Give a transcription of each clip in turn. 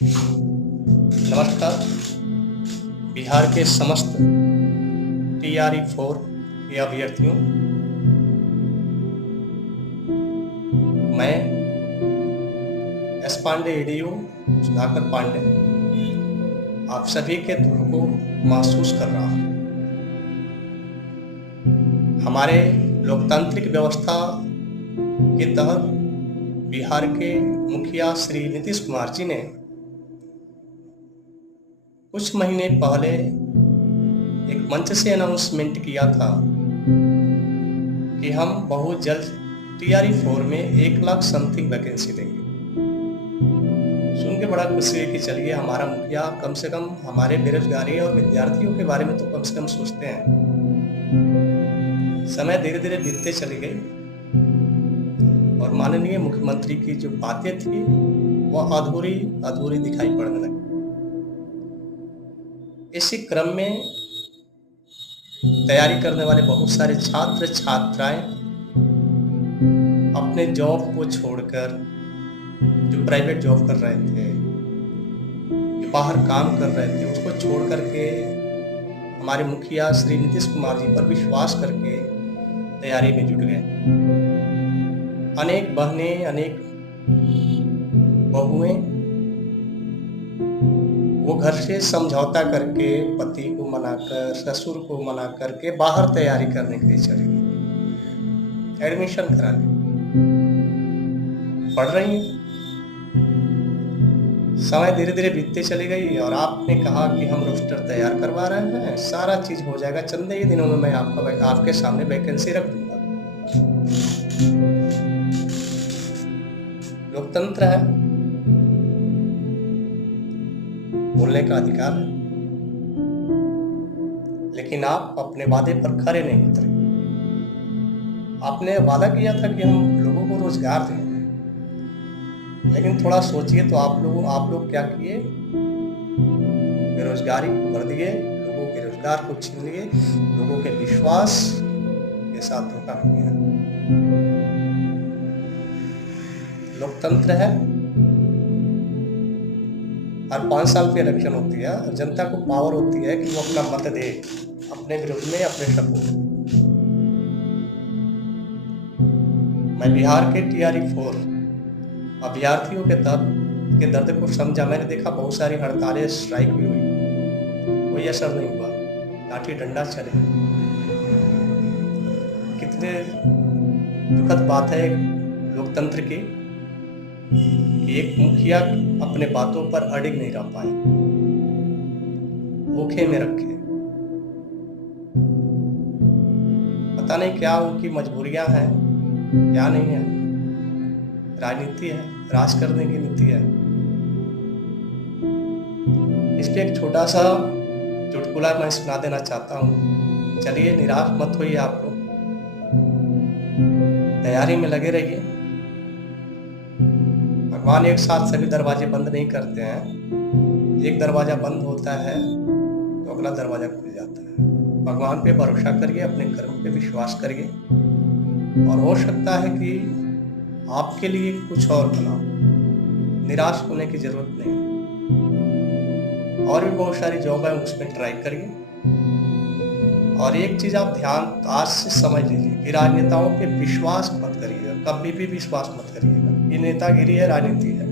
नमस्कार। बिहार के समस्त टीआरई 4 के अभ्यर्थियों, मैं एस पांडे एडीओ सुधाकर पांडे आप सभी के दुख को महसूस कर रहा हूँ। हमारे लोकतांत्रिक व्यवस्था के तहत बिहार के मुखिया श्री नीतीश कुमार जी ने कुछ महीने पहले एक मंच से अनाउंसमेंट किया था कि हम बहुत जल्द टीआरई 4 में 1 लाख समथिंग वैकेंसी देंगे। सुन के बड़ा खुशी है कि चलिए हमारा मुखिया कम से कम हमारे बेरोजगारी और विद्यार्थियों के बारे में तो कम से कम सोचते हैं। समय धीरे धीरे बीतते चली गई और माननीय मुख्यमंत्री की जो बातें थी वह अधूरी अधूरी दिखाई पड़ने लगी। इसी क्रम में तैयारी करने वाले बहुत सारे छात्र छात्राएं अपने जॉब को छोड़कर, जो प्राइवेट जॉब कर रहे थे, जो बाहर काम कर रहे थे, उसको छोड़ करके हमारे मुखिया श्री नीतीश कुमार जी पर विश्वास करके तैयारी में जुट गए। अनेक बहनें, अनेक बहुएं वो घर से समझौता करके, पति को मनाकर, ससुर को मना करके बाहर तैयारी करने के लिए चली गई, एडमिशन कराने पढ़ रही हैं। समय धीरे धीरे बीतते चली गई और आपने कहा कि हम रोस्टर तैयार करवा रहे हैं, सारा चीज हो जाएगा, चंद ही दिनों में मैं आपके सामने वैकेंसी रख दूंगा। लोकतंत्र है, बोलने का अधिकार है, लेकिन आप अपने वादे पर खरे नहीं उतरे। आपने वादा किया था कि हम लोगों को रोजगार देंगे, लेकिन थोड़ा सोचिए तो आप लोग क्या किए? बेरोजगारी को भर दिए, लोगों के रोजगार को छीन लिए, लोगों के विश्वास के साथ धोखा किया। लोकतंत्र है, हर 5 साल पे इलेक्शन होती है और जनता को पावर होती है कि वो अपना मत दे अपने विरोध में, अपने सपोर्ट। मैं बिहार के टीआरई 4 अभ्यर्थियों के दर्द को समझा। मैंने देखा बहुत सारी हड़तालें, स्ट्राइक भी हुई, कोई असर नहीं हुआ, लाठी डंडा चले। कितने दुखद बात है लोकतंत्र की कि एक मुखिया अपने बातों पर अडिग नहीं रह पाए, भूखे में रखे। पता नहीं क्या उनकी मजबूरियां हैं, क्या नहीं है। राजनीति है, राज करने की नीति है। इस पे एक छोटा सा चुटकुला मैं सुना देना चाहता हूँ। चलिए, निराश मत होइए, आप लोग तैयारी में लगे रहिए। भगवान एक साथ सभी दरवाजे बंद नहीं करते हैं। एक दरवाजा बंद होता है तो अगला दरवाजा खुल जाता है। भगवान पे भरोसा करिए, अपने कर्म पे विश्वास करिए और हो सकता है कि आपके लिए कुछ और बना। निराश होने की जरूरत नहीं है। और भी बहुत सारी जॉब है, उसमें ट्राई करिए। और एक चीज आप ध्यान आज से समझ लीजिए कि राजनेताओं पे विश्वास मत करिएगा, कभी भी विश्वास मत करिएगा। ये नेतागिरी है, राजनीति है।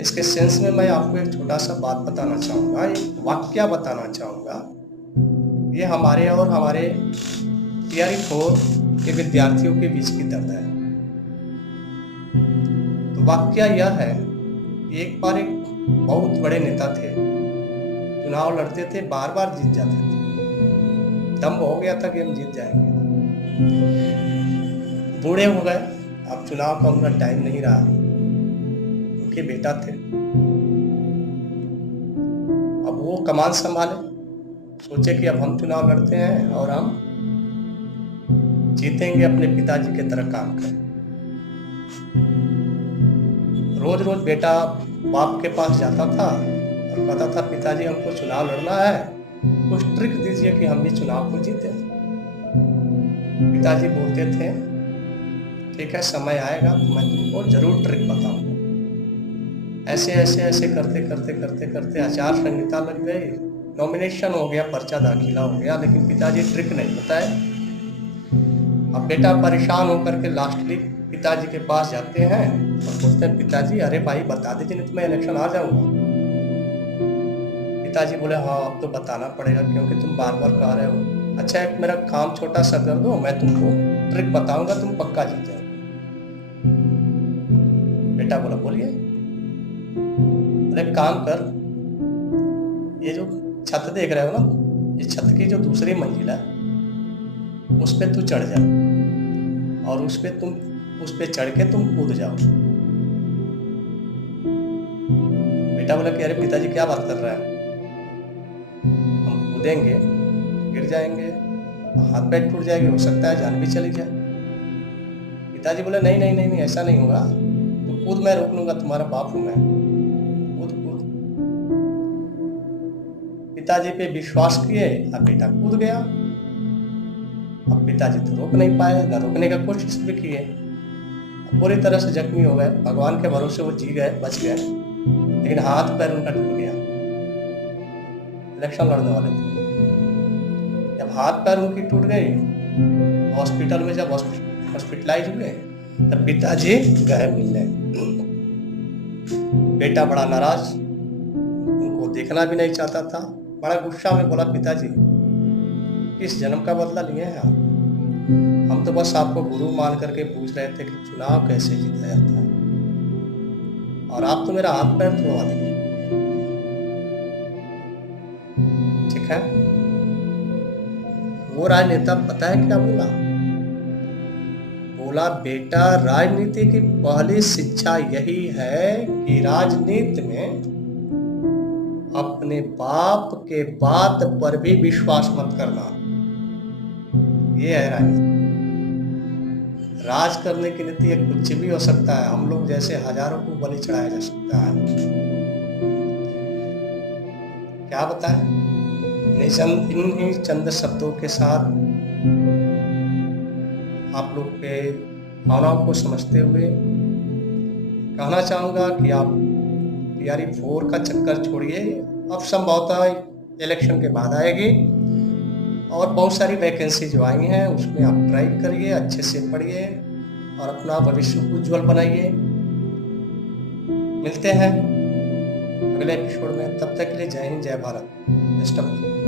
इसके सेंस में मैं आपको एक छोटा सा बात बताना चाहूंगा, एक वाक्य बताना चाहूंगा। ये हमारे और हमारे टीआरई 4 के विद्यार्थियों के बीच की दर्द है। तो वाक्य यह है, एक बार एक बहुत बड़े नेता थे, चुनाव लड़ते थे, बार बार जीत जाते थे। दम हो गया था कि हम जीत जाएंगे। बूढ़े हो गए, अब चुनाव का उनका टाइम नहीं रहा। उनके बेटा थे, अब वो कमान संभाले। सोचे कि अब हम चुनाव लड़ते हैं और हम जीतेंगे, अपने पिताजी की तरह काम करें। रोज रोज बेटा बाप के पास जाता था और कहता था, पिताजी हमको चुनाव लड़ना है, कुछ ट्रिक दीजिए कि हम भी चुनाव को जीते। पिताजी बोलते थे, ठीक है, समय आएगा तो मैं तुमको जरूर ट्रिक बताऊंगा। ऐसे ऐसे ऐसे करते करते करते करते आचार संहिता लग गई, नॉमिनेशन हो गया, पर्चा दाखिला हो गया, लेकिन पिताजी ट्रिक नहीं बताए। अब बेटा परेशान होकर के लास्टली पिताजी के पास जाते हैं और पूछते हैं, पिताजी अरे भाई बता दीजिए नहीं तो मैं इलेक्शन आ जाऊंगा। पिताजी बोले, हाँ अब तो बताना पड़ेगा क्योंकि तुम बार बार कह रहे हो। अच्छा एक मेरा काम छोटा सा कर दो, मैं तुमको ट्रिक बताऊंगा, तुम पक्का जीत जाओ। बेटा बोला, बोलिए। बोले काम कर, ये जो छत देख रहे हो ना, ये छत की जो दूसरी मंजिल है उस पे तू चढ़ जा और उस पे चढ़ के तुम कूद जाओ। बेटा बोला कि अरे पिताजी क्या बात कर रहा है, हम कूदेंगे, गिर जाएंगे, हाथ पैर टूट जाएंगे, हो सकता है जान भी चली जाए। पिताजी बोले, नहीं नहीं नहीं नहीं ऐसा नहीं होगा, तू कूद, मैं रोक लूंगा, तुम्हारा बाप हूं मैं, कूद कूद। पिताजी पे विश्वास किए, अब बेटा कूद गया। अब पिताजी तो रोक नहीं पाए, न रोकने का कोशिश भी किए, पूरी तरह से जख्मी हो गए। भगवान के भरोसे वो जी गए, बच गए, लेकिन हाथ पैर उनका टूट गया। इलेक्शन लड़ने वाले थे, जब हाथ पैर उनकी टूट गई, हॉस्पिटल में जब हॉस्पिटलाइज हुए, तब पिताजी गए मिलने। बेटा बड़ा नाराज, उनको देखना भी नहीं चाहता था, बड़ा गुस्सा में बोला, पिताजी किस जन्म का बदला लिए हैं आप? हम तो बस आपको गुरु मान करके पूछ रहे थे कि चुनाव कैसे जीता जाता है, और आप तो मेरा हाथ पैर तोड़वा देंगे। ठीक है, वो राजनेता पता है क्या बोला? बोला, बेटा राजनीति की पहली शिक्षा यही है कि राजनीति में अपने बाप के बात पर भी विश्वास मत करना। ये है राजनीति। राज करने की नीति एक कुछ भी हो सकता है, हम लोग जैसे हजारों को बलि चढ़ाया जा सकता है। क्या बताएं, इन चंद शब्दों के साथ आप लोग के भावनाओं को समझते हुए कहना चाहूँगा कि आप तैयारी 4 का चक्कर छोड़िए, अब संभवतः इलेक्शन के बाद आएगी और बहुत सारी वैकेंसी जो आई हैं उसमें आप ट्राई करिए, अच्छे से पढ़िए और अपना भविष्य उज्जवल बनाइए। मिलते हैं अगले एपिसोड में, तब तक के लिए जय हिंद, जय भारत, बेस्ट ऑफ लक।